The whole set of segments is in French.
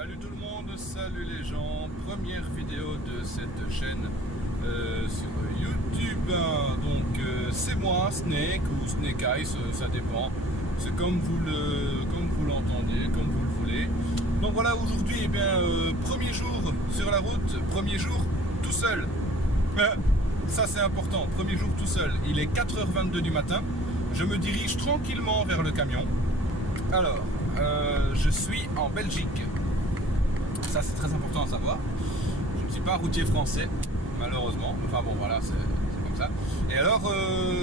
Salut tout le monde, salut les gens, première vidéo de cette chaîne sur YouTube. Donc c'est moi, Snake ou Snake Eyes, ça dépend. C'est comme vous l'entendiez, comme vous le voulez. Donc voilà, aujourd'hui, eh bien, premier jour sur la route, premier jour tout seul. Ça c'est important, premier jour tout seul. Il est 4h22 du matin, je me dirige tranquillement vers le camion. Alors, je suis en Belgique. Ça c'est très important à savoir. Je ne suis pas routier français, malheureusement. Enfin bon, voilà, c'est comme ça. Et alors,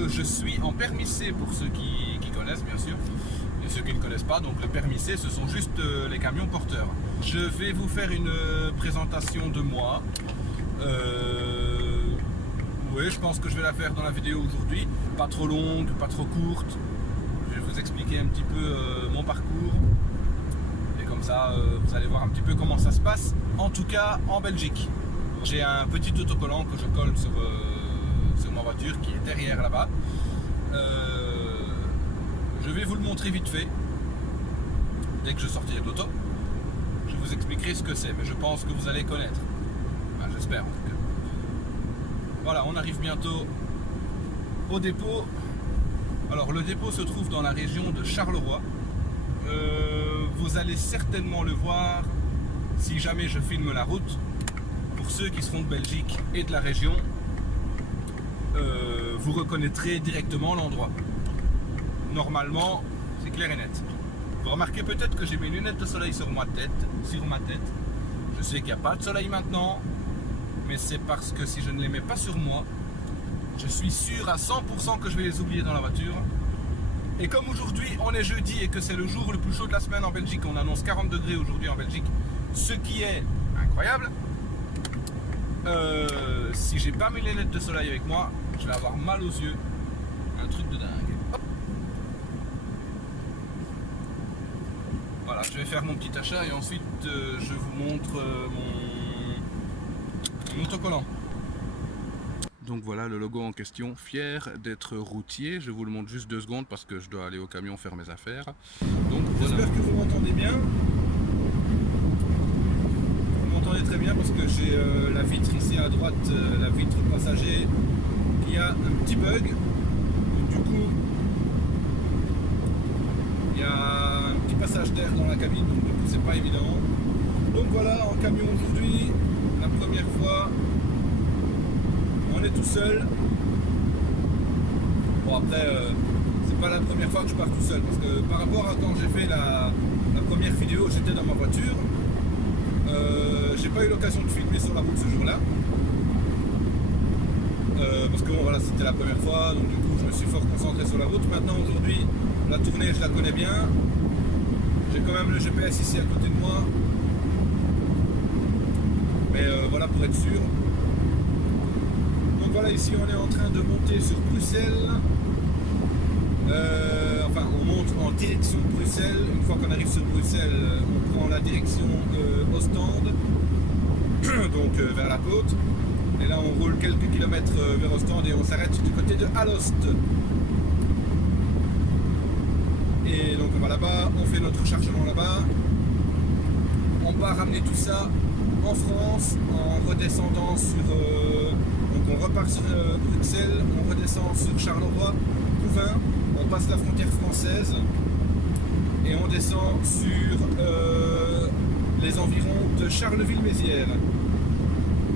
je suis en permis C pour ceux qui connaissent, bien sûr. Et ceux qui ne connaissent pas, donc le permis C, ce sont juste les camions porteurs. Je vais vous faire une présentation de moi. Oui, je pense que je vais la faire dans la vidéo aujourd'hui. Pas trop longue, pas trop courte. Je vais vous expliquer un petit peu mon parcours. Comme ça, vous allez voir un petit peu comment ça se passe, en tout cas en Belgique. J'ai un petit autocollant que je colle sur ma voiture qui est derrière là-bas. Je vais vous le montrer vite fait, dès que je sortirai de l'auto. Je vous expliquerai ce que c'est, mais je pense que vous allez connaître. Enfin, j'espère en tout cas. Voilà, on arrive bientôt au dépôt. Alors le dépôt se trouve dans la région de Charleroi. Vous allez certainement le voir si jamais je filme la route. Pour ceux qui seront de Belgique et de la région, vous reconnaîtrez directement l'endroit. Normalement, c'est clair et net. Vous remarquez peut-être que j'ai mes lunettes de soleil sur ma tête. Je sais qu'il n'y a pas de soleil maintenant, mais c'est parce que si je ne les mets pas sur moi, je suis sûr à 100% que je vais les oublier dans la voiture. Et comme aujourd'hui on est jeudi et que c'est le jour le plus chaud de la semaine en Belgique, on annonce 40 degrés aujourd'hui en Belgique, ce qui est incroyable. Si j'ai pas mes lunettes de soleil avec moi, je vais avoir mal aux yeux, un truc de dingue. Hop. Voilà, je vais faire mon petit achat et ensuite je vous montre mon autocollant. Donc voilà le logo en question, fier d'être routier. Je vous le montre juste 2 secondes parce que je dois aller au camion faire mes affaires. Donc voilà. J'espère que vous m'entendez bien. Vous m'entendez très bien parce que j'ai la vitre ici à droite, la vitre passager, qui a un petit bug. Donc, du coup, il y a un petit passage d'air dans la cabine, donc du coup c'est pas évident. Donc voilà, en camion aujourd'hui, la première fois. On est tout seul. Bon après, c'est pas la première fois que je pars tout seul parce que par rapport à quand j'ai fait la première vidéo, j'étais dans ma voiture. J'ai pas eu l'occasion de filmer sur la route ce jour-là. Parce que bon voilà, c'était la première fois, donc du coup je me suis fort concentré sur la route. Maintenant aujourd'hui, la tournée je la connais bien. J'ai quand même le GPS ici à côté de moi. Mais voilà pour être sûr. Donc voilà, ici on est en train de monter sur Bruxelles. Enfin, on monte en direction de Bruxelles. Une fois qu'on arrive sur Bruxelles, on prend la direction Ostende, donc vers la côte. Et là, on roule quelques kilomètres vers Ostende et on s'arrête du côté de Alost. Et donc on va là-bas, on fait notre chargement là-bas. On va ramener tout ça en France en redescendant sur... donc on repart sur Bruxelles, on redescend sur Charleroi, Couvain, on passe la frontière française et on descend sur les environs de Charleville-Mézières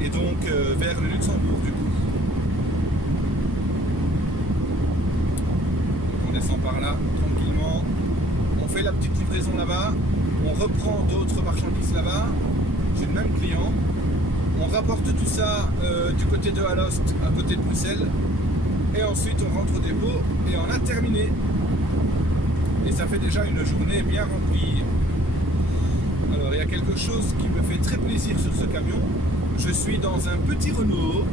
et donc vers le Luxembourg du coup. Donc on descend par là tranquillement, on fait la petite livraison là-bas, on reprend d'autres marchandises là-bas. J'ai le même client, on rapporte tout ça du côté de Alost, à côté de Bruxelles, et ensuite on rentre au dépôt et on a terminé. Et ça fait déjà une journée bien remplie. Alors il y a quelque chose qui me fait très plaisir sur ce camion. Je suis dans un petit Renault,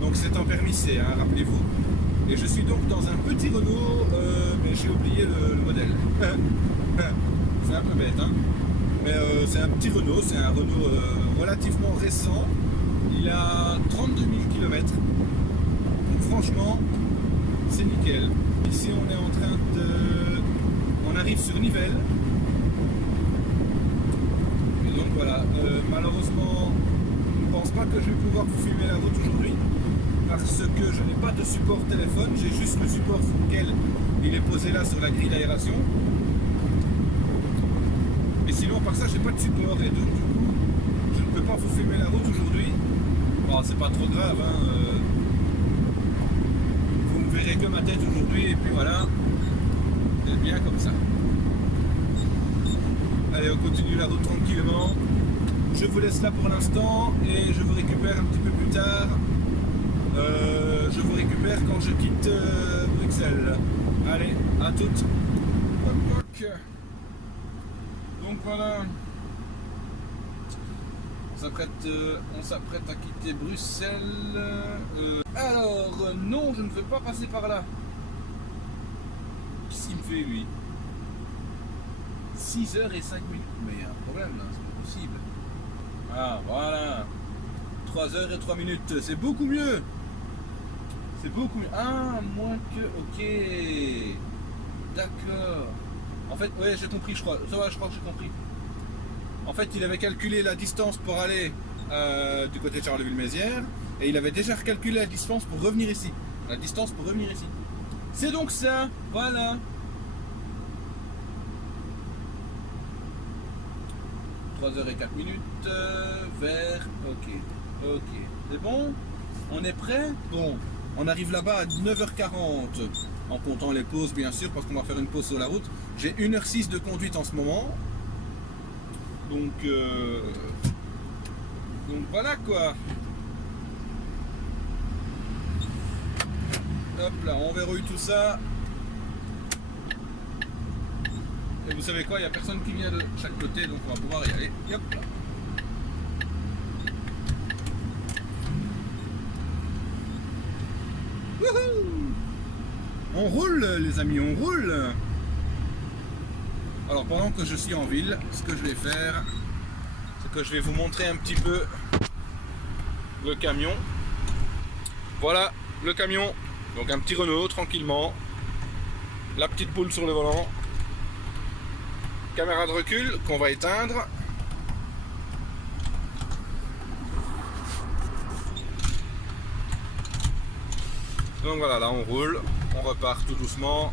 donc c'est en permis C, hein, rappelez-vous. Et je suis donc dans un petit Renault, mais j'ai oublié le modèle. C'est un peu bête, hein. Mais c'est un petit Renault, c'est un Renault relativement récent. Il a 32 000 km. Donc franchement, c'est nickel. Ici on est en train de... On arrive sur Nivelles. Et donc voilà. Malheureusement, je ne pense pas que je vais pouvoir vous filmer la route aujourd'hui parce que je n'ai pas de support téléphone, j'ai juste le support sur lequel il est posé là sur la grille d'aération. Et sinon, par ça, j'ai pas de support et donc du coup, je ne peux pas vous filmer la route aujourd'hui. Bon, c'est pas trop grave, hein. Vous ne verrez que ma tête aujourd'hui et puis voilà, c'est bien comme ça. Allez, on continue la route tranquillement. Je vous laisse là pour l'instant et je vous récupère un petit peu plus tard. Je vous récupère quand je quitte Bruxelles. Allez, à toutes. Donc voilà. On s'apprête à quitter Bruxelles. Alors, non, je ne veux pas passer par là. Qu'est-ce qu'il me fait, lui? 6h05. Mais il y a un problème là, c'est pas possible. Ah, voilà. 3h03, c'est beaucoup mieux. C'est beaucoup mieux. Ah, moins que... Ok. D'accord. En fait, ouais, j'ai compris, je crois. Ça va, je crois que j'ai compris. En fait, il avait calculé la distance pour aller du côté de Charleville-Mézières et il avait déjà recalculé la distance pour revenir ici. La distance pour revenir ici. C'est donc ça, voilà. 3h04, vers... Ok, ok. C'est bon? On est prêt? Bon, on arrive là-bas à 9h40, en comptant les pauses bien sûr, parce qu'on va faire une pause sur la route. J'ai 1h06 de conduite en ce moment. Donc voilà quoi. Hop là, on verrouille tout ça. Et vous savez quoi, il n'y a personne qui vient de chaque côté, donc on va pouvoir y aller. Hop là. Wouhou! On roule les amis, on roule. Alors pendant que je suis en ville, ce que je vais faire, c'est que je vais vous montrer un petit peu le camion. Voilà le camion, donc un petit Renault tranquillement, la petite boule sur le volant, caméra de recul qu'on va éteindre. Donc voilà, là on roule, on repart tout doucement.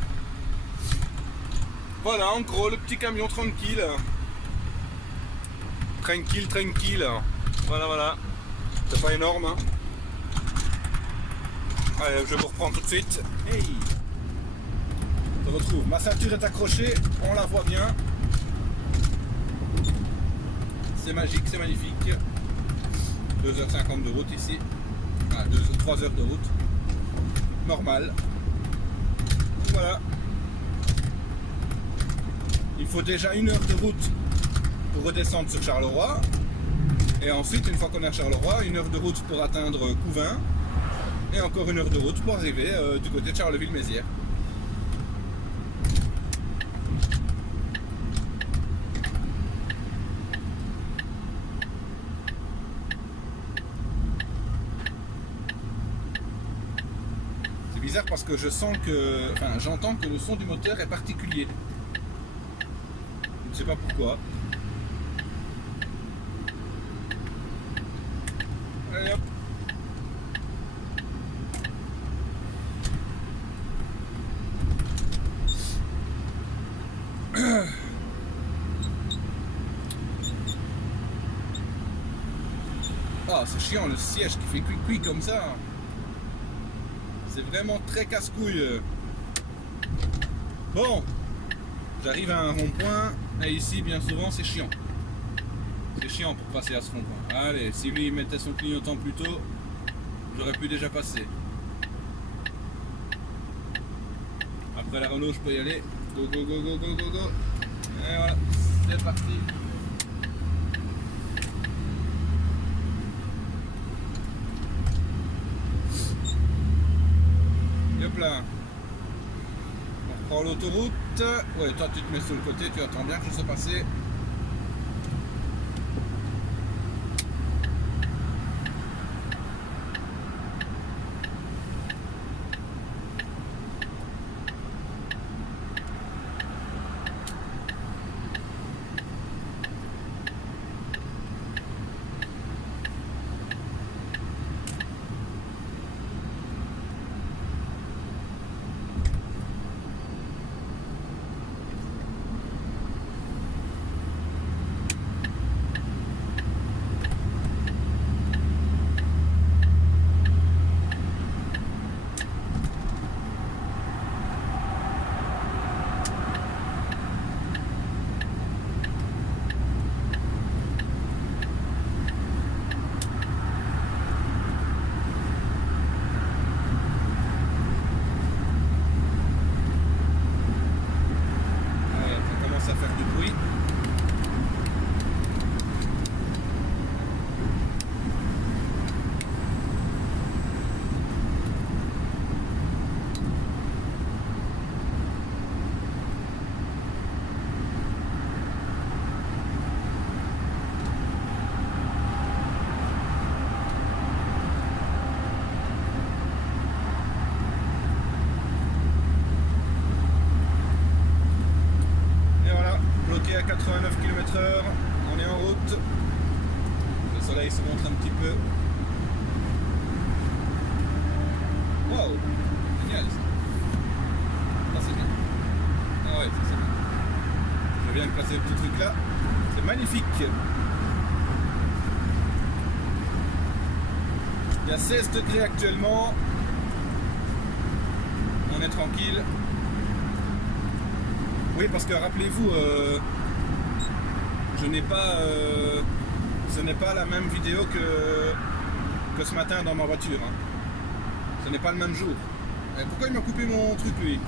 Voilà, en gros, le petit camion tranquille. Tranquille, tranquille. Voilà, voilà. C'est pas énorme, hein. Allez, je vous reprends tout de suite. Hey! Je retrouve. Ma ceinture est accrochée, on la voit bien. C'est magique, c'est magnifique. 2h50 de route ici. Ah, 3 heures de route. Normal. Voilà. Il faut déjà 1 heure de route pour redescendre sur Charleroi. Et ensuite, une fois qu'on est à Charleroi, 1 heure de route pour atteindre Couvin. Et encore 1 heure de route pour arriver du côté de Charleville-Mézières. C'est bizarre parce que je sens que... Enfin, j'entends que le son du moteur est particulier. Je ne sais pas pourquoi. Allez hop. Ah, c'est chiant le siège qui fait cuit comme ça. C'est vraiment très casse-couille. Bon, j'arrive à un rond-point et ici bien souvent c'est chiant. C'est chiant pour passer à ce rond-point. Allez, si lui mettait son clignotant plus tôt, j'aurais pu déjà passer. Après la Renault, je peux y aller. Go, go, go, go, go, go, go. Et voilà, c'est parti. Hop là. On reprend l'autoroute. Ouais, toi tu te mets sur le côté, tu attends bien que je sois passé. à 89 km/h, on est en route. Le soleil se montre un petit peu. Wow, génial ça. Ça c'est bien. Ah ouais, ça c'est bien. Je viens de placer le petit truc là. C'est magnifique. Il y a 16 degrés actuellement. On est tranquille. Oui, parce que rappelez-vous, ce n'est pas la même vidéo que ce matin dans ma voiture. Hein. Ce n'est pas le même jour. Et pourquoi il m'a coupé mon truc lui?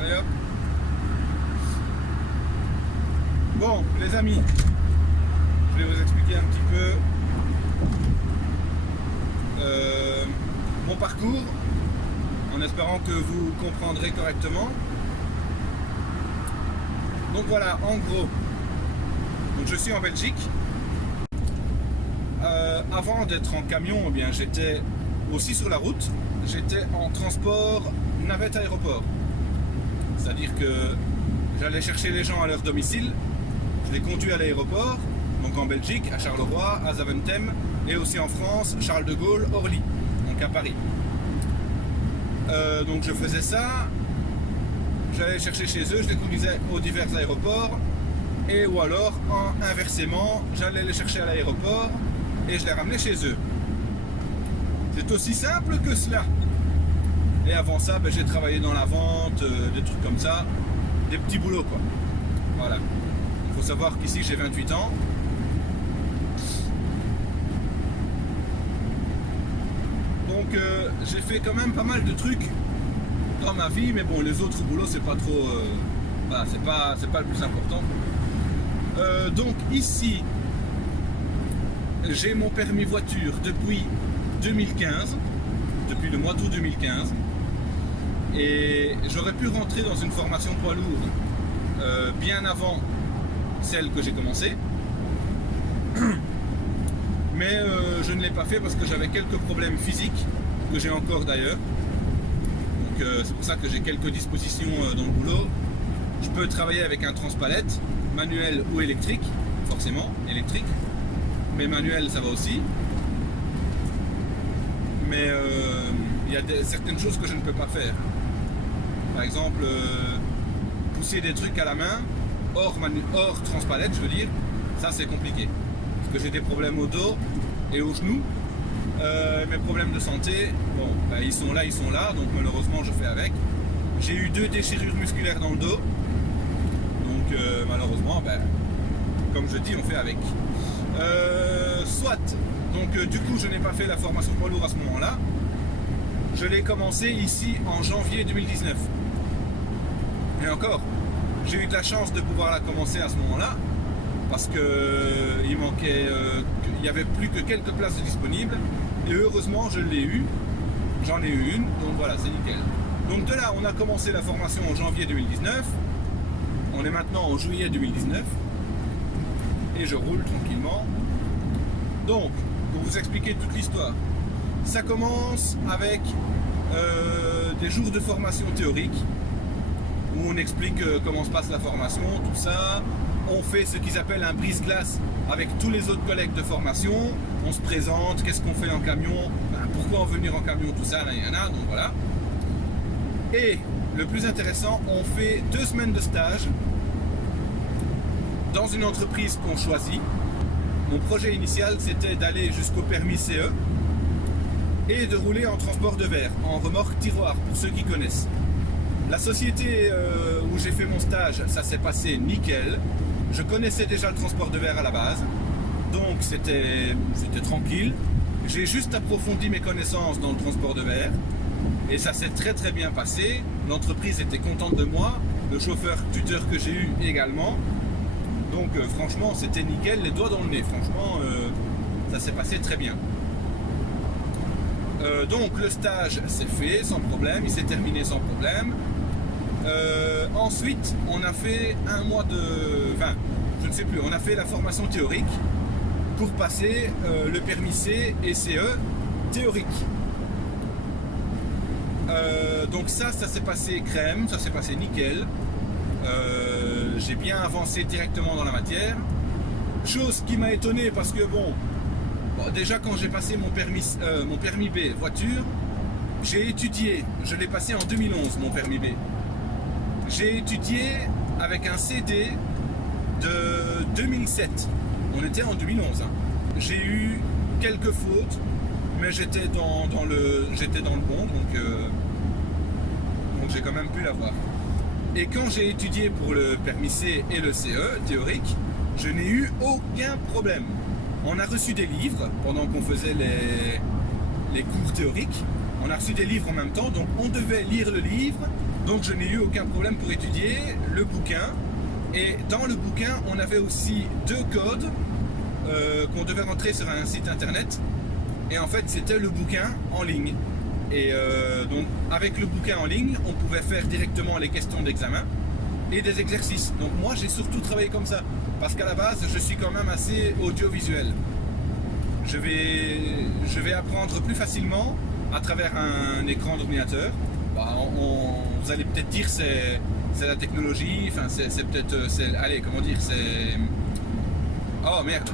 Allez hop. Bon, les amis, je vais vous expliquer un petit peu mon parcours, en espérant que vous comprendrez correctement. Donc voilà, en gros, donc je suis en Belgique. Avant d'être en camion, eh bien, j'étais aussi sur la route. J'étais en transport navette aéroport. C'est-à-dire que j'allais chercher les gens à leur domicile, je les conduis à l'aéroport, donc en Belgique, à Charleroi, à Zaventem, et aussi en France, Charles de Gaulle, Orly, donc à Paris. Donc je faisais ça, j'allais chercher chez eux, je les conduisais aux divers aéroports, et ou alors, inversement, j'allais les chercher à l'aéroport et je les ramenais chez eux. C'est aussi simple que cela. Et avant ça, ben, j'ai travaillé dans la vente, des trucs comme ça, des petits boulots quoi. Voilà. Il faut savoir qu'ici j'ai 28 ans. Donc j'ai fait quand même pas mal de trucs dans ma vie, mais bon, les autres boulots c'est pas trop, voilà, c'est pas le plus important. Donc ici, j'ai mon permis voiture depuis 2015, depuis le mois d'août 2015, et j'aurais pu rentrer dans une formation poids lourd bien avant celle que j'ai commencée, mais je ne l'ai pas fait parce que j'avais quelques problèmes physiques, que j'ai encore d'ailleurs. Donc c'est pour ça que j'ai quelques dispositions dans le boulot. Je peux travailler avec un transpalette, manuel ou électrique, forcément électrique, mais manuel ça va aussi. Mais il y a certaines choses que je ne peux pas faire. Par exemple, pousser des trucs à la main, hors transpalette, je veux dire, ça c'est compliqué. Parce que j'ai des problèmes au dos et aux genoux. Mes problèmes de santé, bon, ben, ils sont là, donc malheureusement je fais avec. J'ai eu 2 déchirures musculaires dans le dos, donc malheureusement, ben, comme je dis, on fait avec. Soit, donc du coup je n'ai pas fait la formation poids lourd à ce moment-là. Je l'ai commencé ici en janvier 2019. Et encore, j'ai eu de la chance de pouvoir la commencer à ce moment-là, parce que il manquait, il n'y avait plus que quelques places disponibles, et heureusement je l'ai eu, j'en ai eu une, donc voilà, c'est nickel. Donc de là, on a commencé la formation en janvier 2019, on est maintenant en juillet 2019, et je roule tranquillement. Donc, pour vous expliquer toute l'histoire, ça commence avec des jours de formation théorique, où on explique comment se passe la formation, tout ça. On fait ce qu'ils appellent un brise-glace avec tous les autres collègues de formation. On se présente, qu'est-ce qu'on fait en camion, pourquoi on veut venir en camion, tout ça, là, il y en a, donc voilà. Et le plus intéressant, on fait 2 semaines de stage dans une entreprise qu'on choisit. Mon projet initial, c'était d'aller jusqu'au permis CE et de rouler en transport de verre, en remorque tiroir, pour ceux qui connaissent. La société où j'ai fait mon stage, ça s'est passé nickel. Je connaissais déjà le transport de verre à la base, donc c'était tranquille. J'ai juste approfondi mes connaissances dans le transport de verre et ça s'est très très bien passé. L'entreprise était contente de moi, le chauffeur tuteur que j'ai eu également. Donc franchement c'était nickel, les doigts dans le nez. Franchement ça s'est passé très bien. Donc le stage s'est fait sans problème, il s'est terminé sans problème. Ensuite, on a fait un mois de... Enfin, je ne sais plus, on a fait la formation théorique pour passer le permis C et CE théorique. Donc ça s'est passé crème, ça s'est passé nickel. j'ai bien avancé directement dans la matière. Chose qui m'a étonné parce que bon, déjà quand j'ai passé mon permis B voiture, j'ai étudié, je l'ai passé en 2011 mon permis B. J'ai étudié avec un CD de 2007. On était en 2011. Hein. J'ai eu quelques fautes, mais j'étais dans le bon, donc j'ai quand même pu l'avoir. Et quand j'ai étudié pour le permis C et le CE théorique, je n'ai eu aucun problème. On a reçu des livres pendant qu'on faisait les cours théoriques. On a reçu des livres en même temps, donc on devait lire le livre. Donc je n'ai eu aucun problème pour étudier le bouquin. Et dans le bouquin, on avait aussi 2 codes qu'on devait rentrer sur un site internet. Et en fait, c'était le bouquin en ligne. Et donc avec le bouquin en ligne, on pouvait faire directement les questions d'examen et des exercices. Donc moi, j'ai surtout travaillé comme ça. Parce qu'à la base, je suis quand même assez audiovisuel. Je vais apprendre plus facilement à travers un écran d'ordinateur. Vous allez peut-être dire c'est la technologie, enfin c'est peut-être, allez, comment dire, c'est... Oh merde.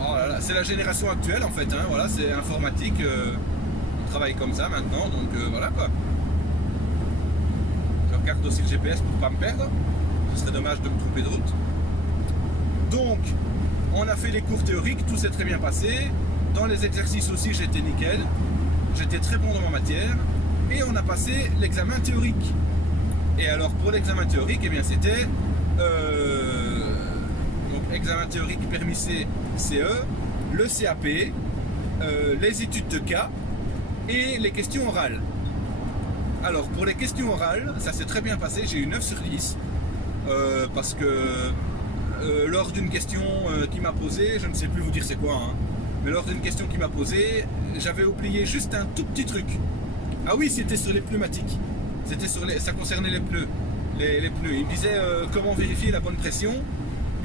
Oh là là, c'est la génération actuelle en fait, hein, voilà, c'est informatique, on travaille comme ça maintenant, donc voilà quoi. Je regarde aussi le GPS pour pas me perdre. Ce serait dommage de me tromper de route. Donc, on a fait les cours théoriques, tout s'est très bien passé. Dans les exercices aussi, j'étais nickel. J'étais très bon dans ma matière. Et on a passé l'examen théorique. Et alors, pour l'examen théorique, eh bien, c'était donc, examen théorique permis C, CE, le CAP, les études de cas et les questions orales. Alors, pour les questions orales, ça s'est très bien passé. J'ai eu 9 sur 10. Parce que lors d'une question qui m'a posée, je ne sais plus vous dire c'est quoi, hein, mais lors d'une question qui m'a posée, j'avais oublié juste un tout petit truc. Ah oui, c'était sur les pneumatiques. Ça concernait les pneus. Les pneus. Il me disait comment vérifier la bonne pression.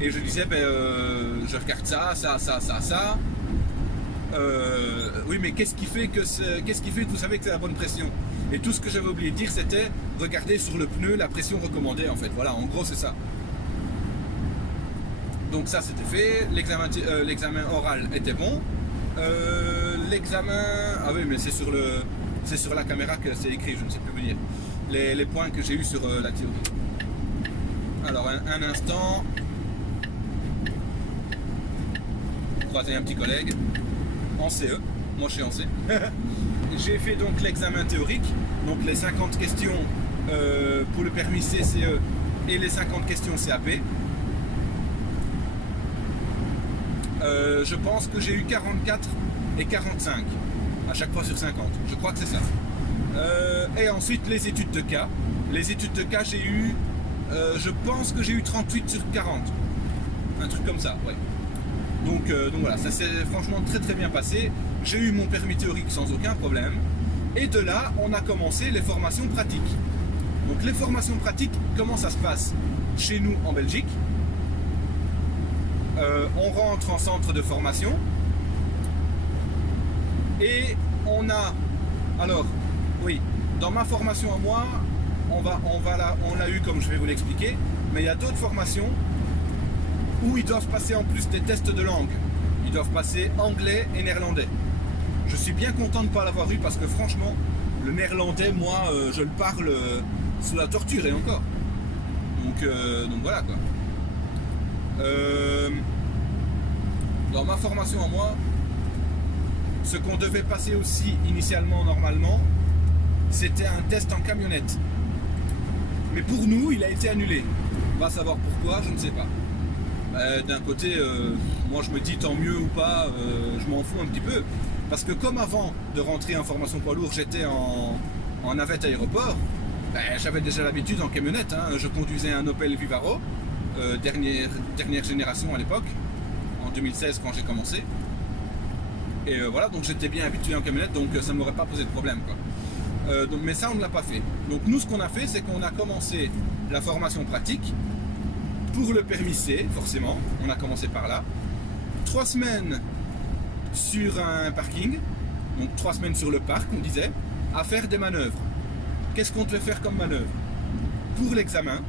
Et je disais, je regarde ça. Oui, mais qu'est-ce qui fait que vous savez que c'est la bonne pression? Et tout ce que j'avais oublié de dire, c'était regarder sur le pneu la pression recommandée, en fait. Voilà, en gros, c'est ça. Donc ça, c'était fait. L'examen oral était bon. L'examen... Ah oui, mais c'est sur la caméra que c'est écrit, je ne sais plus vous dire. Les points que j'ai eu sur la théorie. Alors, un instant. Croiser un petit collègue. En CE. Moi, je suis en C. J'ai fait donc l'examen théorique, donc les 50 questions pour le permis CCE et les 50 questions CAP. Je pense que j'ai eu 44 et 45 à chaque fois sur 50. Je crois que c'est ça. Et ensuite les études de cas. Les études de cas, j'ai eu, je pense que j'ai eu 38 sur 40. Un truc comme ça, ouais. Donc voilà, ça s'est franchement très très bien passé. J'ai eu mon permis théorique sans aucun problème. Et de là, on a commencé les formations pratiques. Donc les formations pratiques, comment ça se passe chez nous en Belgique? On rentre en centre de formation. Et on a... Alors, oui, dans ma formation à moi, on l'a eu comme je vais vous l'expliquer. Mais il y a d'autres formations où ils doivent passer en plus des tests de langue. Ils doivent passer anglais et néerlandais. Je suis bien content de ne pas l'avoir eu parce que franchement, le néerlandais, moi, je le parle sous la torture et encore. Donc voilà quoi. Dans ma formation à moi, ce qu'on devait passer aussi initialement normalement, c'était un test en camionnette. Mais pour nous, il a été annulé. On va savoir pourquoi, je ne sais pas. D'un côté, moi je me dis tant mieux ou pas, je m'en fous un petit peu. Parce que comme avant de rentrer en formation poids lourd, j'étais en navette aéroport, j'avais déjà l'habitude en camionnette. Hein. Je conduisais un Opel Vivaro, dernière génération à l'époque, en 2016 quand j'ai commencé. Et voilà, donc j'étais bien habitué en camionnette, donc ça ne m'aurait pas posé de problème, quoi. Mais ça, on ne l'a pas fait. Donc nous, ce qu'on a fait, c'est qu'on a commencé la formation pratique pour le permis C, forcément. On a commencé par là. 3 semaines sur un parking, donc 3 semaines sur le parc, on disait, à faire des manœuvres. Qu'est-ce qu'on devait faire comme manœuvre? Pour l'examen,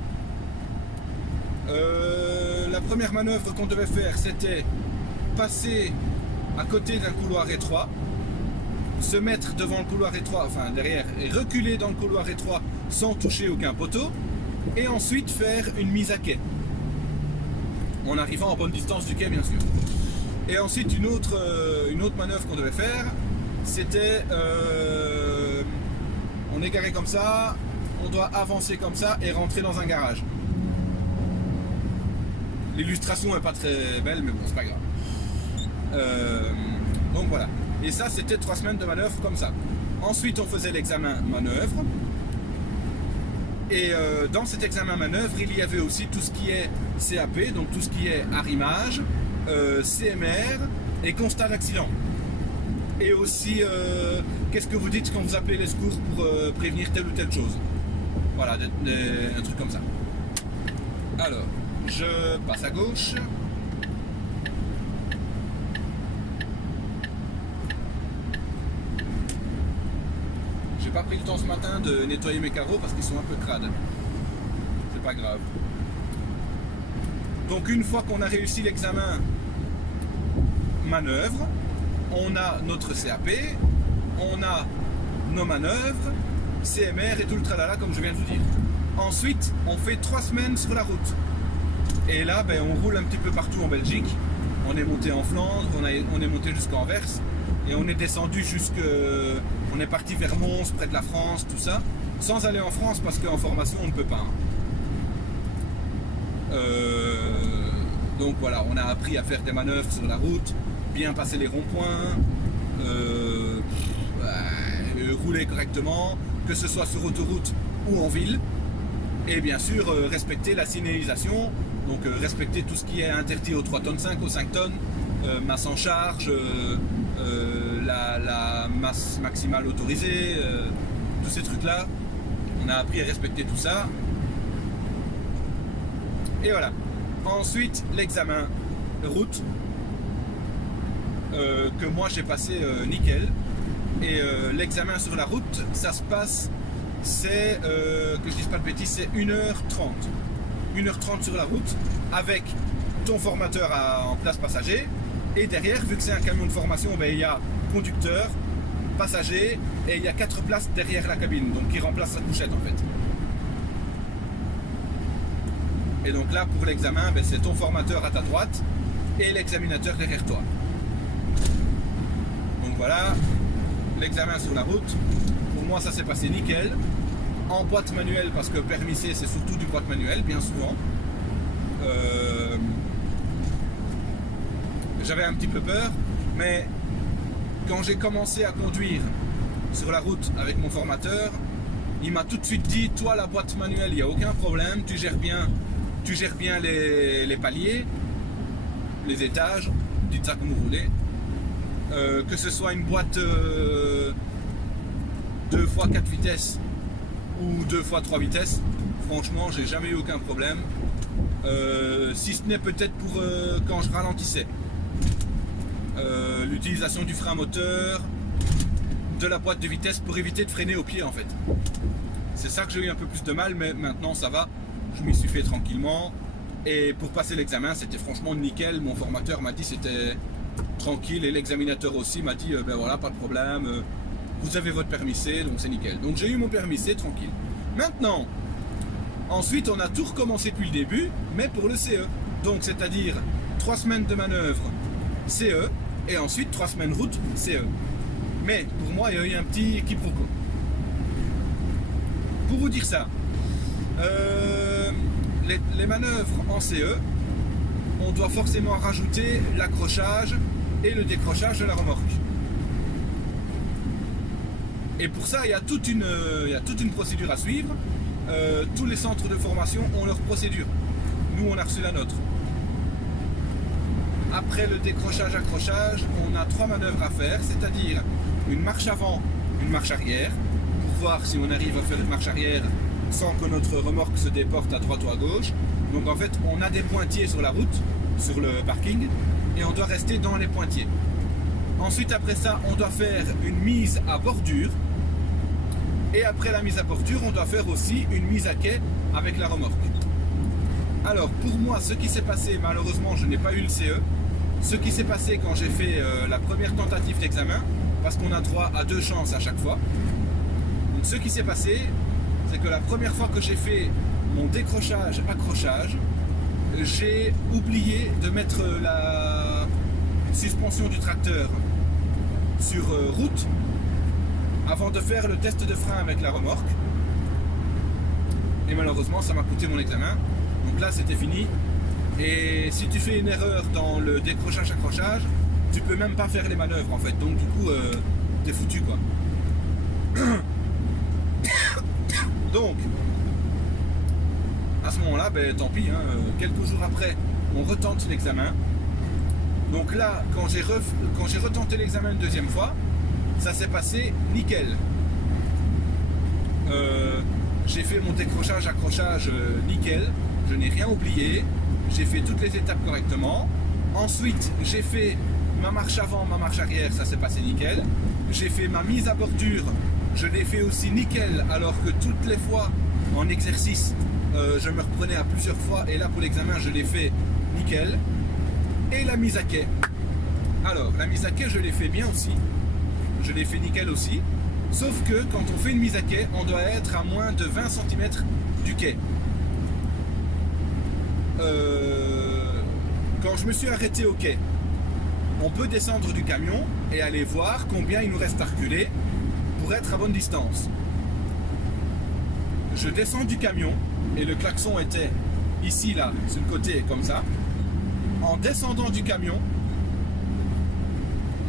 La première manœuvre qu'on devait faire, c'était passer à côté d'un couloir étroit, se mettre devant le couloir étroit, enfin derrière, et reculer dans le couloir étroit sans toucher aucun poteau, et ensuite faire une mise à quai, en arrivant en bonne distance du quai bien sûr. Et ensuite une autre manœuvre qu'on devait faire, c'était on est garé comme ça, on doit avancer comme ça et rentrer dans un garage. L'illustration n'est pas très belle, mais bon, c'est pas grave. Donc voilà. Et ça, c'était 3 semaines de manœuvre comme ça. Ensuite, on faisait l'examen manœuvre. Et dans cet examen manœuvre, il y avait aussi tout ce qui est CAP, donc tout ce qui est arrimage, CMR et constat d'accident. Et aussi, qu'est-ce que vous dites quand vous appelez les secours pour prévenir telle ou telle chose. Voilà, un truc comme ça. Alors, je passe à gauche. J'ai pas pris le temps ce matin de nettoyer mes carreaux parce qu'ils sont un peu crades. C'est pas grave. Donc une fois qu'on a réussi l'examen manœuvre, on a notre CAP, on a nos manœuvres, CMR et tout le tralala comme je viens de vous dire. Ensuite, on fait 3 semaines sur la route. Et là, ben, on roule un petit peu partout en Belgique. On est monté en Flandre, on est monté jusqu'à Anvers. Et on est descendu jusque... On est parti vers Mons, près de la France, tout ça. Sans aller en France, parce qu'en formation, on ne peut pas. Donc voilà, on a appris à faire des manœuvres sur la route, bien passer les ronds-points, rouler correctement, que ce soit sur autoroute ou en ville. Et bien sûr, respecter la signalisation, donc respecter tout ce qui est interdit aux 3,5 tonnes, aux 5 tonnes, masse en charge, la masse maximale autorisée, tous ces trucs-là. On a appris à respecter tout ça. Et voilà. Ensuite, l'examen route, que moi j'ai passé nickel. Et l'examen sur la route, ça se passe, c'est, que je dise pas de bêtises, c'est 1h30. 1h30 sur la route, avec ton formateur en place passager. Et derrière, vu que c'est un camion de formation, ben, il y a conducteur, passager, et il y a 4 places derrière la cabine, donc qui remplace sa couchette en fait. Et donc là, pour l'examen, ben, c'est ton formateur à ta droite et l'examinateur derrière toi. Donc voilà, l'examen sur la route. Pour moi, ça s'est passé nickel. En boîte manuelle, parce que permis C, c'est surtout du boîte manuelle, bien souvent. J'avais un petit peu peur, mais quand j'ai commencé à conduire sur la route avec mon formateur, il m'a tout de suite dit, toi, la boîte manuelle, il n'y a aucun problème, tu gères bien les paliers, les étages, dites ça comme vous voulez. Que ce soit une boîte 2 x 4 vitesses ou 2 x 3 vitesses, franchement j'ai jamais eu aucun problème, si ce n'est peut-être pour quand je ralentissais, l'utilisation du frein moteur, de la boîte de vitesse pour éviter de freiner au pied en fait. C'est ça que j'ai eu un peu plus de mal, mais maintenant ça va, je m'y suis fait tranquillement. Et pour passer l'examen, c'était franchement nickel. Mon formateur m'a dit c'était tranquille et l'examinateur aussi m'a dit ben voilà, pas de problème, vous avez votre permis C, donc c'est nickel. Donc j'ai eu mon permis C tranquille. Maintenant, ensuite on a tout recommencé depuis le début, mais pour le CE. Donc c'est-à-dire 3 semaines de manœuvre CE et ensuite 3 semaines route CE. Mais pour moi il y a eu un petit quiproquo. Pour vous dire ça, les manœuvres en CE, on doit forcément rajouter l'accrochage et le décrochage de la remorque. Et pour ça, il y a toute une procédure à suivre. Tous les centres de formation ont leur procédure. Nous, on a reçu la nôtre. Après le décrochage-accrochage, on a 3 manœuvres à faire, c'est-à-dire une marche avant, une marche arrière, pour voir si on arrive à faire une marche arrière sans que notre remorque se déporte à droite ou à gauche. Donc en fait, on a des pointillés sur la route, sur le parking, et on doit rester dans les pointillés. Ensuite, après ça, on doit faire une mise à bordure. Et après la mise à bordure, on doit faire aussi une mise à quai avec la remorque. Alors pour moi, ce qui s'est passé, malheureusement je n'ai pas eu le CE. Ce qui s'est passé quand j'ai fait la première tentative d'examen, parce qu'on a droit à 2 chances à chaque fois. Donc ce qui s'est passé, c'est que la première fois que j'ai fait mon décrochage-accrochage, j'ai oublié de mettre la suspension du tracteur sur route avant de faire le test de frein avec la remorque. Et malheureusement, ça m'a coûté mon examen. Donc là, c'était fini. Et si tu fais une erreur dans le décrochage-accrochage, tu peux même pas faire les manœuvres en fait. Donc du coup, t'es foutu quoi. Donc, à ce moment-là, ben, tant pis, hein, quelques jours après, on retente l'examen. Donc là, quand j'ai retenté l'examen une deuxième fois, ça s'est passé nickel. J'ai fait mon décrochage-accrochage nickel, je n'ai rien oublié, j'ai fait toutes les étapes correctement. Ensuite, j'ai fait ma marche avant, ma marche arrière, ça s'est passé nickel. J'ai fait ma mise à bordure, je l'ai fait aussi nickel, alors que toutes les fois en exercice, je me reprenais à plusieurs fois, et là pour l'examen, je l'ai fait nickel. Et la mise à quai. Alors, la mise à quai, je l'ai fait bien aussi, je l'ai fait nickel aussi. Sauf que quand on fait une mise à quai, on doit être à moins de 20 cm du quai. Quand je me suis arrêté au quai, on peut descendre du camion et aller voir combien il nous reste à reculer pour être à bonne distance. Je descends du camion et le klaxon était ici, là, sur le côté, comme ça. En descendant du camion,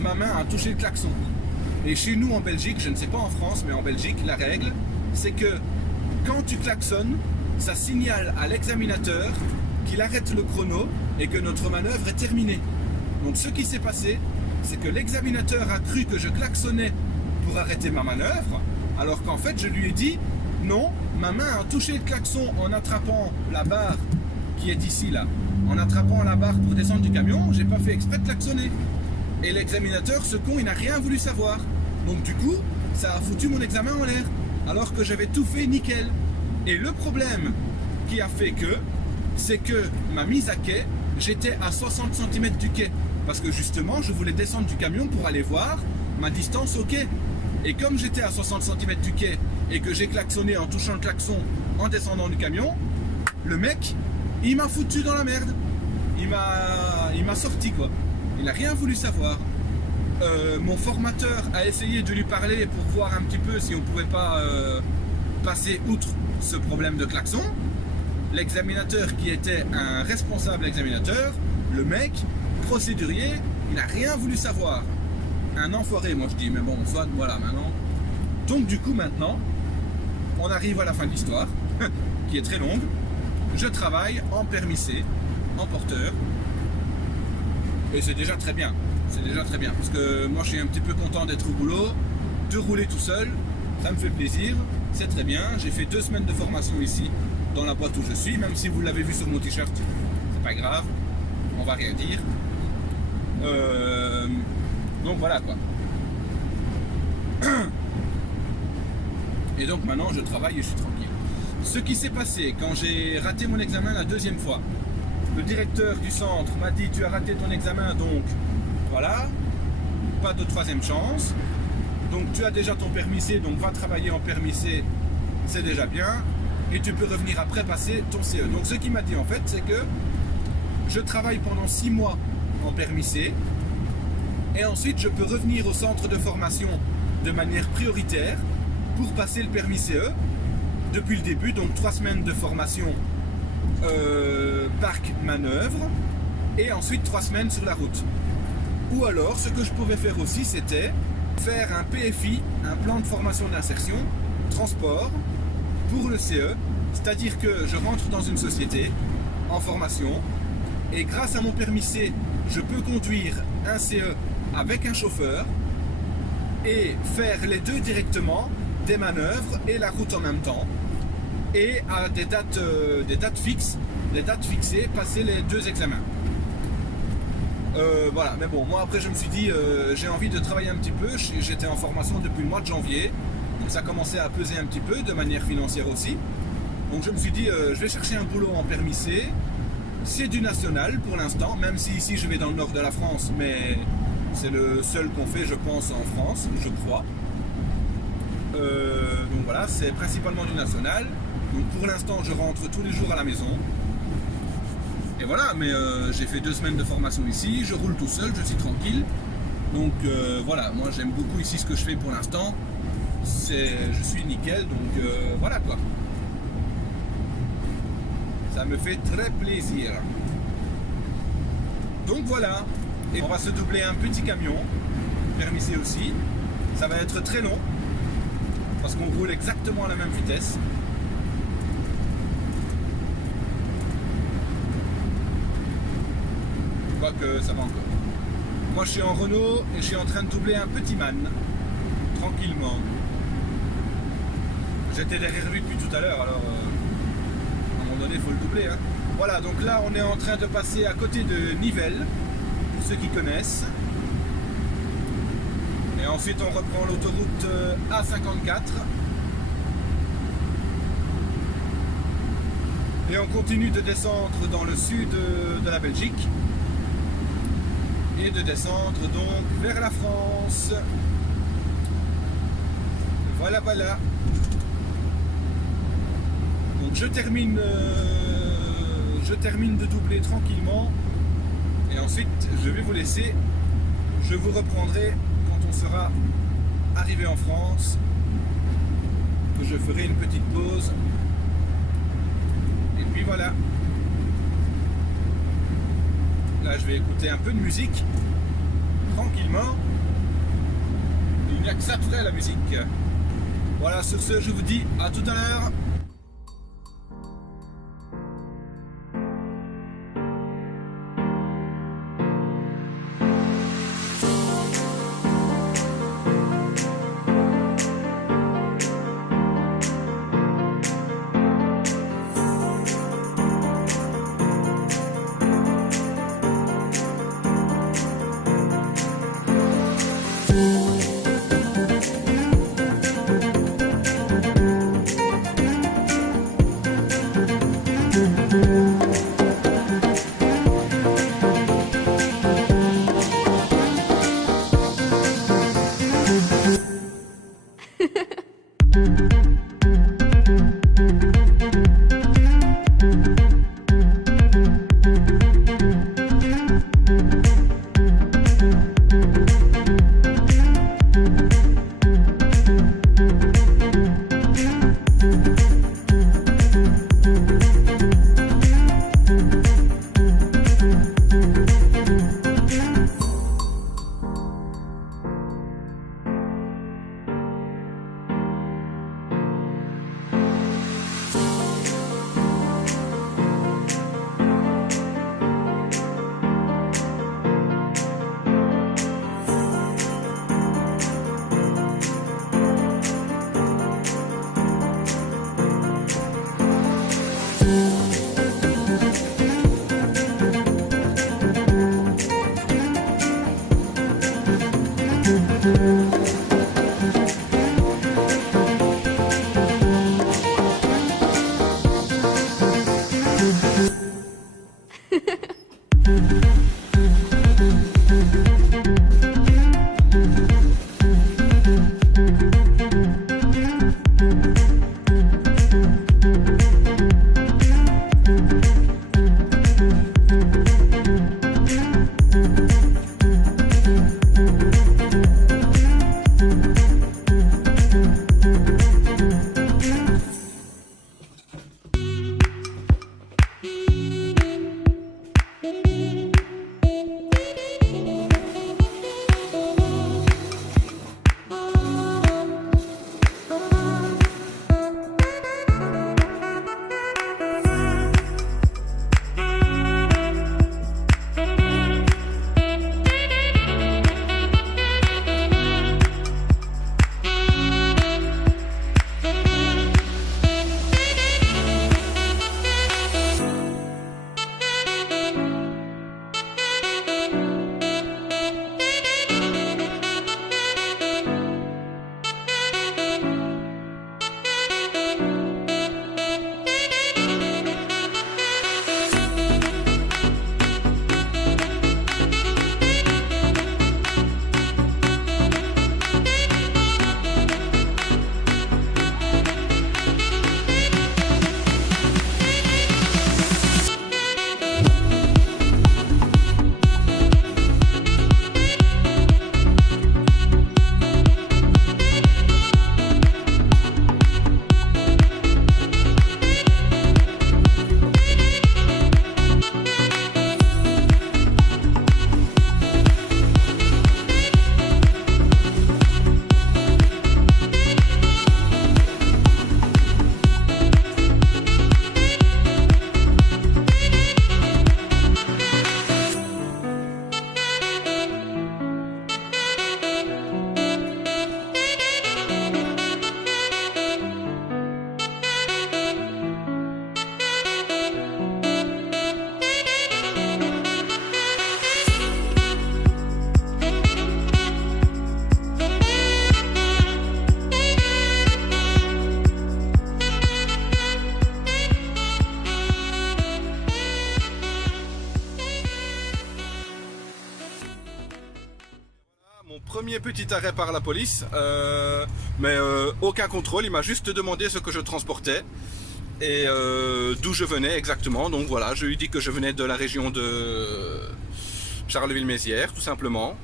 ma main a touché le klaxon. Et chez nous en Belgique, je ne sais pas en France, mais en Belgique, la règle, c'est que quand tu klaxonnes, ça signale à l'examinateur qu'il arrête le chrono et que notre manœuvre est terminée. Donc ce qui s'est passé, c'est que l'examinateur a cru que je klaxonnais pour arrêter ma manœuvre, alors qu'en fait je lui ai dit non, ma main a touché le klaxon en attrapant la barre qui est ici là. En attrapant la barre pour descendre du camion, j'ai pas fait exprès de klaxonner. Et l'examinateur, ce con, il n'a rien voulu savoir. Donc du coup, ça a foutu mon examen en l'air, alors que j'avais tout fait nickel. Et le problème qui a fait que, c'est que ma mise à quai, j'étais à 60 cm du quai. Parce que justement, je voulais descendre du camion pour aller voir ma distance au quai. Et comme j'étais à 60 cm du quai, et que j'ai klaxonné en touchant le klaxon en descendant du camion, le mec, il m'a foutu dans la merde. Il m'a sorti quoi. Il n'a rien voulu savoir. Mon formateur a essayé de lui parler pour voir un petit peu si on pouvait pas passer outre ce problème de klaxon. L'examinateur qui était un responsable examinateur, le mec, procédurier, il n'a rien voulu savoir. Un enfoiré, moi je dis, mais bon, soit voilà maintenant. Donc du coup maintenant, on arrive à la fin de l'histoire, qui est très longue. Je travaille en permis C, en porteur, et c'est déjà très bien. C'est déjà très bien, parce que moi je suis un petit peu content d'être au boulot, de rouler tout seul, ça me fait plaisir, c'est très bien. J'ai fait 2 semaines de formation ici, dans la boîte où je suis, même si vous l'avez vu sur mon t-shirt, c'est pas grave, on va rien dire. Donc voilà quoi. Et donc maintenant je travaille et je suis tranquille. Ce qui s'est passé quand j'ai raté mon examen la deuxième fois, le directeur du centre m'a dit tu as raté ton examen, donc voilà, pas de troisième chance. Donc tu as déjà ton permis C, donc va travailler en permis C, c'est déjà bien. Et tu peux revenir après passer ton CE. Donc ce qu'il m'a dit en fait, c'est que je travaille pendant 6 mois en permis C. Et ensuite je peux revenir au centre de formation de manière prioritaire pour passer le permis CE depuis le début. Donc 3 semaines de formation parc manœuvre et ensuite 3 semaines sur la route. Ou alors ce que je pouvais faire aussi, c'était faire un PFI, un plan de formation d'insertion transport pour le CE, c'est-à-dire que je rentre dans une société en formation et grâce à mon permis C, je peux conduire un CE avec un chauffeur et faire les deux directement, des manœuvres et la route en même temps, et à des dates fixes, des dates fixées, passer les 2 examens. Voilà, mais bon, moi après je me suis dit j'ai envie de travailler un petit peu. J'étais en formation depuis le mois de janvier, donc ça commençait à peser un petit peu de manière financière aussi. Donc je me suis dit, je vais chercher un boulot en permis C. C'est du national pour l'instant, même si ici je vais dans le nord de la France, mais c'est le seul qu'on fait, je pense, en France, je crois. Donc voilà, c'est principalement du national. Donc pour l'instant, je rentre tous les jours à la maison. Et voilà, mais j'ai fait 2 semaines de formation ici, je roule tout seul, je suis tranquille. Donc voilà, moi j'aime beaucoup ici ce que je fais pour l'instant. Je suis nickel, donc voilà quoi. Ça me fait très plaisir. Donc voilà, et on va se doubler un petit camion, permis C aussi. Ça va être très long, parce qu'on roule exactement à la même vitesse. Je crois que ça va encore. Moi je suis en Renault et je suis en train de doubler un petit man, tranquillement. J'étais derrière lui depuis tout à l'heure, alors à un moment donné il faut le doubler. Hein. Voilà, donc là on est en train de passer à côté de Nivelles, pour ceux qui connaissent. Et ensuite on reprend l'autoroute A54. Et on continue de descendre dans le sud de la Belgique. Et de descendre donc vers la France. Voilà, voilà. Donc je termine de doubler tranquillement. Et ensuite, je vais vous laisser. Je vous reprendrai quand on sera arrivé en France. Que je ferai une petite pause. Et puis voilà. Là, je vais écouter un peu de musique, tranquillement. Il n'y a que ça de vrai, la musique. Voilà, sur ce, je vous dis à tout à l'heure. premier petit arrêt par la police, mais aucun contrôle, il m'a juste demandé ce que je transportais et d'où je venais exactement. Donc voilà, je lui ai dit que je venais de la région de Charleville-Mézières, tout simplement.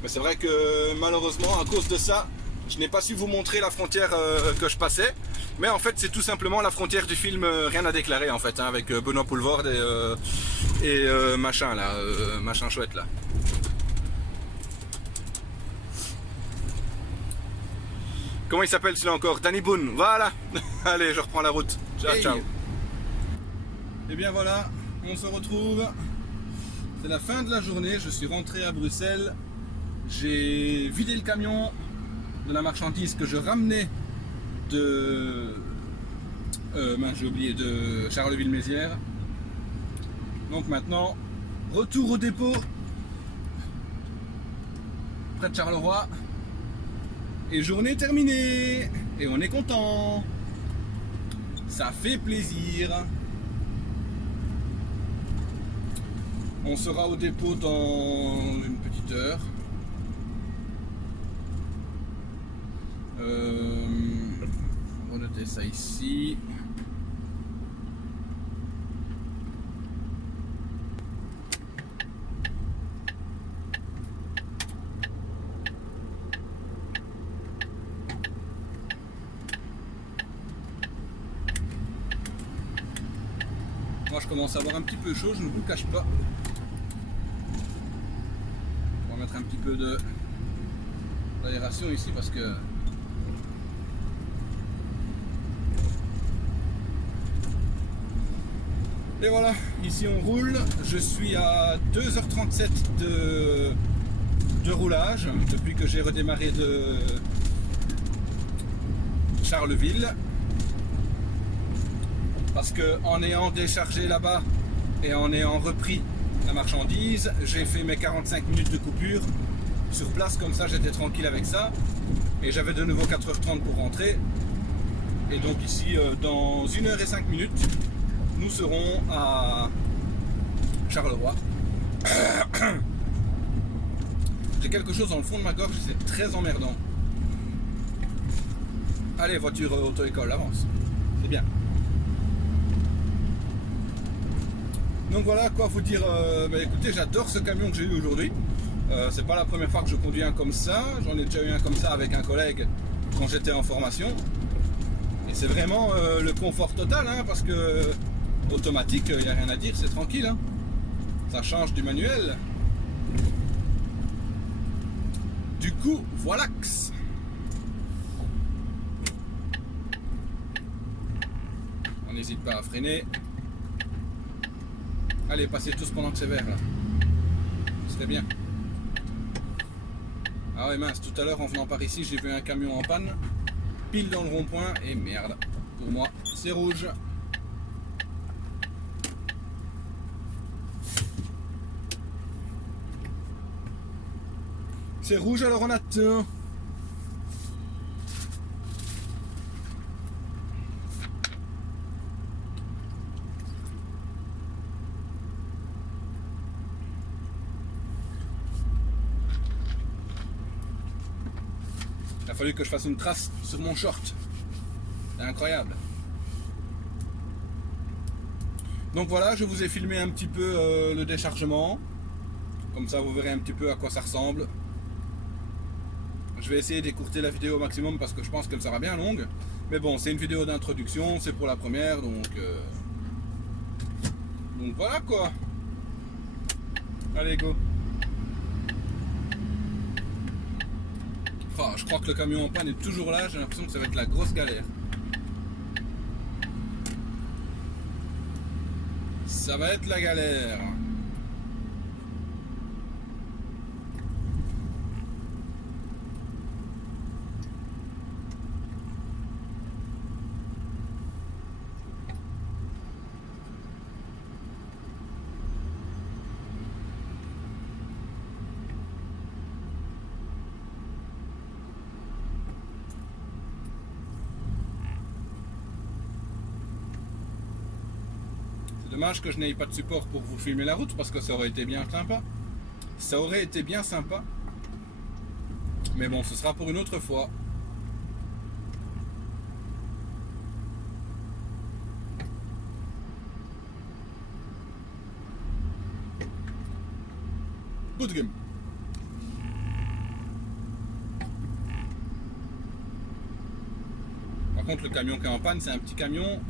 Mais c'est vrai que malheureusement, à cause de ça, je n'ai pas su vous montrer la frontière que je passais. Mais en fait, c'est tout simplement la frontière du film Rien à déclarer, en fait, hein, avec Benoît Poelvoorde et machin là, machin chouette là. Comment il s'appelle celui-là encore? Danny Boone, voilà. Allez, je reprends la route. Ciao, Hey. ciao. Et bien voilà, on se retrouve. C'est la fin de la journée, je suis rentré à Bruxelles. J'ai vidé le camion de la marchandise que je ramenais de... mince, j'ai oublié, de Charleville-Mézières. Donc maintenant, retour au dépôt, près de Charleroi. Et journée terminée. Et on est content. Ça fait plaisir. On sera au dépôt dans une petite heure. On va noter ça ici. Moi je commence à avoir un petit peu chaud, je ne vous le cache pas. On va mettre un petit peu d'aération ici parce que et voilà, ici on roule. Je suis à 2h37 de roulage depuis que j'ai redémarré de Charleville. Parce que en ayant déchargé là-bas et en ayant repris la marchandise, j'ai fait mes 45 minutes de coupure sur place, comme ça j'étais tranquille avec ça. Et j'avais de nouveau 4h30 pour rentrer. Et donc ici, dans 1h05 minutes, nous serons à Charleroi. J'ai quelque chose dans le fond de ma gorge, c'est très emmerdant. Allez, voiture auto-école, avance. C'est bien. Donc voilà, quoi vous dire, écoutez, j'adore ce camion que j'ai eu aujourd'hui. C'est pas la première fois que je conduis un comme ça. J'en ai déjà eu un comme ça avec un collègue quand j'étais en formation. Et c'est vraiment le confort total, hein, parce que automatique, il n'y a rien à dire, c'est tranquille. Hein. Ça change du manuel. Du coup, voilà. On n'hésite pas à freiner. Allez, passez tous pendant que c'est vert là. Ce serait bien. Ah ouais mince, tout à l'heure en venant par ici, j'ai vu un camion en panne. Pile dans le rond-point et merde. Pour moi, c'est rouge. C'est rouge, alors on attend. Il a fallu que je fasse une trace sur mon short. C'est incroyable. Donc voilà, je vous ai filmé un petit peu le déchargement. Comme ça, vous verrez un petit peu à quoi ça ressemble. Je vais essayer d'écourter la vidéo au maximum parce que je pense qu'elle sera bien longue. Mais bon, c'est une vidéo d'introduction, c'est pour la première, donc voilà quoi. Allez, go. Oh, je crois que le camion en panne est toujours là, j'ai l'impression que ça va être la grosse galère. Ça va être la galère. Dommage que je n'aie pas de support pour vous filmer la route parce que ça aurait été bien sympa. Ça aurait été bien sympa. Mais bon, ce sera pour une autre fois. Good game. Par contre, le camion qui est en panne, c'est un petit camion.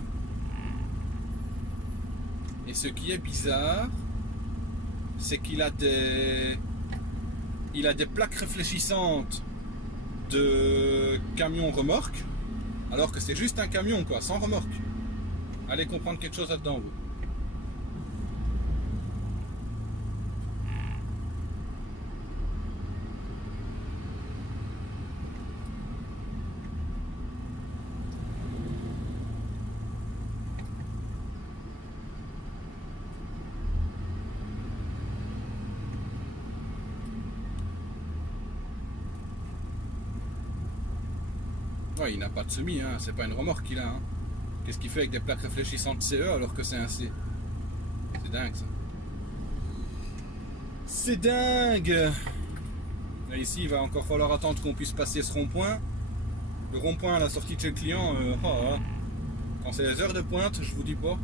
Et ce qui est bizarre, c'est qu'il a des plaques réfléchissantes de camion remorque, alors que c'est juste un camion, quoi, sans remorque. Allez comprendre quelque chose là-dedans, vous. Ouais, il n'a pas de semi, hein. C'est pas une remorque qu'il a. Hein. Qu'est-ce qu'il fait avec des plaques réfléchissantes CE alors que c'est un C? C'est dingue ça. C'est dingue. Là, ici, il va encore falloir attendre qu'on puisse passer ce rond-point. Le rond-point à la sortie de chez le client, quand c'est les heures de pointe, je vous dis pas.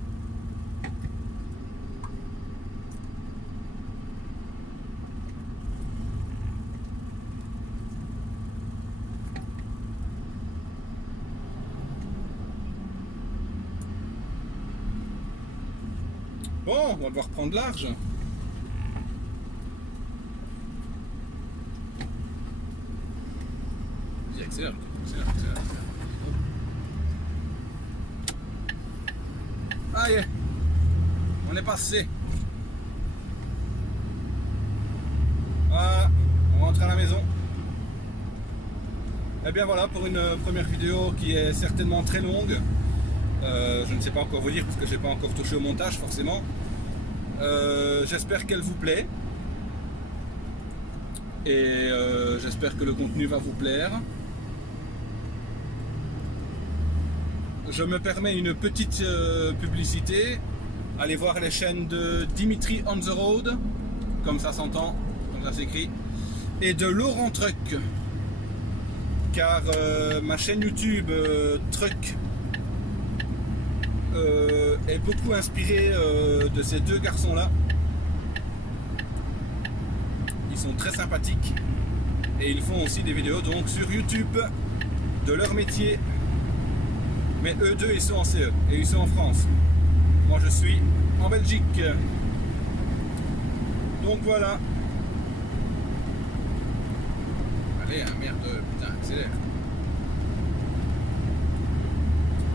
Bon, on va devoir prendre large. Vas-y, accélère, accélère. Ah, yeah. On est passé. Voilà, on rentre à la maison. Et bien voilà pour une première vidéo qui est certainement très longue. Je ne sais pas encore vous dire parce que je n'ai pas encore touché au montage forcément. J'espère qu'elle vous plaît et j'espère que le contenu va vous plaire. Je me permets une petite publicité. Allez voir les chaînes de Dimitri on the Road, comme ça s'entend, comme ça s'écrit, et de Laurent Truck, car ma chaîne YouTube Truck est beaucoup inspiré de ces deux garçons là. Ils sont très sympathiques et ils font aussi des vidéos donc sur YouTube de leur métier, mais eux deux ils sont en CE et ils sont en France. Moi je suis en Belgique, donc voilà. Allez, hein, merde, putain, accélère.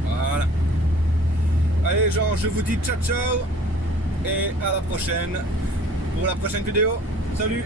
Voilà. Allez gens, je vous dis ciao ciao et à la prochaine pour la prochaine vidéo. Salut!